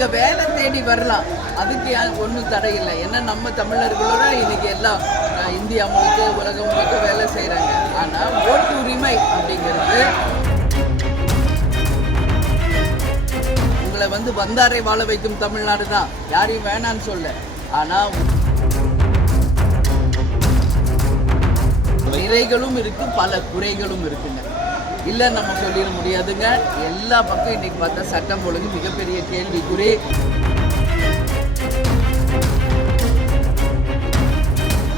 இங்கே வேலை தேடி வரலாம், அதுக்கு ஒன்றும் தடை இல்லை. ஏன்னா நம்ம தமிழர்களோட இன்னைக்கு எல்லாம் இந்தியா முழுக்க உலகம் முழுக்க வேலை செய்கிறாங்க. ஆனால் ஓட்டு உரிமை அப்படிங்கிறது உங்களை வந்தாரை வாழ வைக்கும் தமிழ்நாடு தான், யாரையும் வேணான்னு சொல்ல. ஆனால் நிறைகளும் இருக்கு, பல குறைகளும் இருக்குங்க. இல்லை நம்ம சொல்லிட முடியாதுங்க. எல்லா பக்கம் இன்னைக்கு பார்த்தா சட்டம் ஒழுங்கு மிகப்பெரிய கேள்விக்குறி.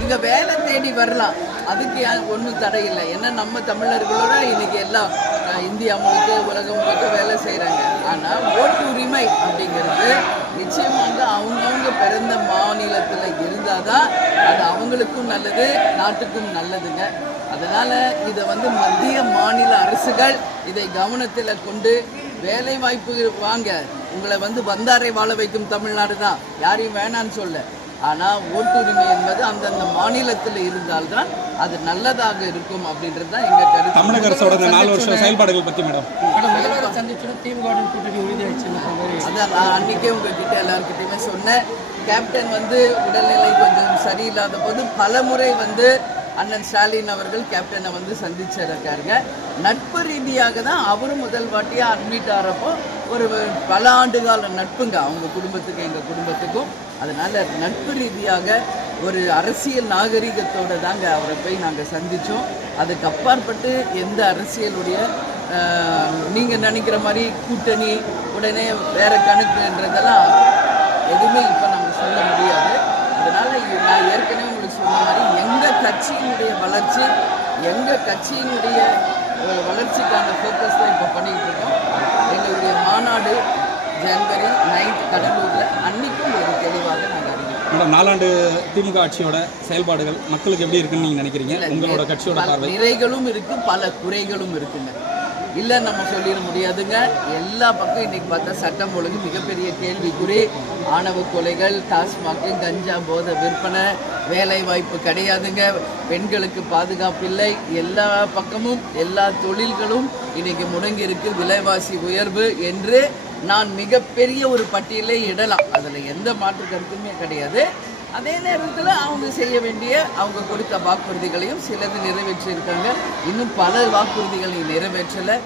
இங்க வேலை தேடி வரலாம், அதுக்கு ஒன்றும் தடை இல்லை. ஏன்னா நம்ம தமிழர்களோட இன்னைக்கு எல்லாம் இந்தியா முழுக்க உலகம் முழுக்க வேலை செய்கிறாங்க. ஆனால் ஓட்டு உரிமை அப்படிங்கிறது நிச்சயமாக அவங்கவுங்க பிறந்த மாநிலத்தில் இருந்தால் தான் அது அவங்களுக்கும் நல்லது, நாட்டுக்கும் நல்லதுங்க. அதனால் இதை மத்திய மாநில அரசுகள் இதை கவனத்தில் கொண்டு வேலை வாய்ப்பு வாங்க. உங்களை வந்தாரை வாழ வைக்கும் தமிழ்நாடு தான், யாரையும் வேணான்னு சொல்ல. ஆனால் ஓட்டுரிமை என்பது அந்தந்த மாநிலத்தில் இருந்தால்தான் அது நல்லதாக இருக்கும் அப்படின்றது தான் எங்கள் கருத்து. தமிழக அரசோட 4 வருஷ செயல்பாடுகள் பற்றி மேடம் அதான் நான் அன்றைக்கே உங்ககிட்ட எல்லாருக்கிட்டையுமே சொன்னேன். கேப்டன் உடல்நிலை கொஞ்சம் சரியில்லாத போது பல முறை அண்ணன் ஸ்டாலின் அவர்கள் கேப்டனை சந்திச்சிருக்காருங்க. நட்பு ரீதியாக தான் அவரும் முதல் வாட்டியாக அட்மிட் ஆகிறப்போ ஒரு பல ஆண்டுகால நட்புங்க அவங்க குடும்பத்துக்கும் எங்கள் குடும்பத்துக்கும். அதனால் நட்பு ரீதியாக ஒரு அரசியல் நாகரிகத்தோடு தாங்க அவரை போய் நாங்கள் சந்தித்தோம். அதுக்கு அப்பாற்பட்டு எந்த அரசியலுடைய நீங்கள் நினைக்கிற மாதிரி கூட்டணி உடனே வேறு கணக்குன்றதெல்லாம் எதுவுமே இப்போ நாங்கள் சொல்ல முடியாது. அதனால் நான் ஏற்கனவே உங்களுக்கு சொன்ன மாதிரி எங்கள் கட்சியினுடைய வளர்ச்சி, எங்கள் கட்சியினுடைய வளர்ச்சிக்கான ஃபோக்கஸ் தான் இப்போ பண்ணிக்கிட்டு இருக்கோம். எங்களுடைய மாநாடு ஜனவரி 9 கடலூரில், அன்றைக்கும் ஒரு தெளிவாக நாங்கள் மேடம் 4 ஆண்டு திமுக ஆட்சியோட செயல்பாடுகள் மக்களுக்கு எப்படி இருக்குன்னு நீங்கள் நினைக்கிறீங்க? உங்களோட கட்சியோட பார்வை. நிறைகளும் இருக்குது, பல குறைகளும் இருக்குங்க. இல்லை நம்ம சொல்லிட முடியாதுங்க. எல்லா பக்கம் இன்றைக்கி பார்த்தா சட்டம் ஒழுங்கு மிகப்பெரிய கேள்விக்குறி. ஆணவ கொலைகள், டாஸ்மாக்கு, கஞ்சா போதை விற்பனை, வேலை வாய்ப்பு கிடையாதுங்க, பெண்களுக்கு பாதுகாப்பு இல்லை. எல்லா பக்கமும் எல்லா தொழில்களும் இன்றைக்கி முடங்கி இருக்கு. விலைவாசி உயர்வு என்று நான் மிகப்பெரிய ஒரு பட்டியலை இடலாம், அதில் எந்த மாற்று கருத்துமே கிடையாது. அதே நேரத்தில் அவங்க செய்ய வேண்டிய அவங்க கொடுத்த வாக்குறுதிகளையும் சிலது நிறைவேற்றியிருக்காங்க, இன்னும் பல வாக்குறுதிகளை நிறைவேற்றலை.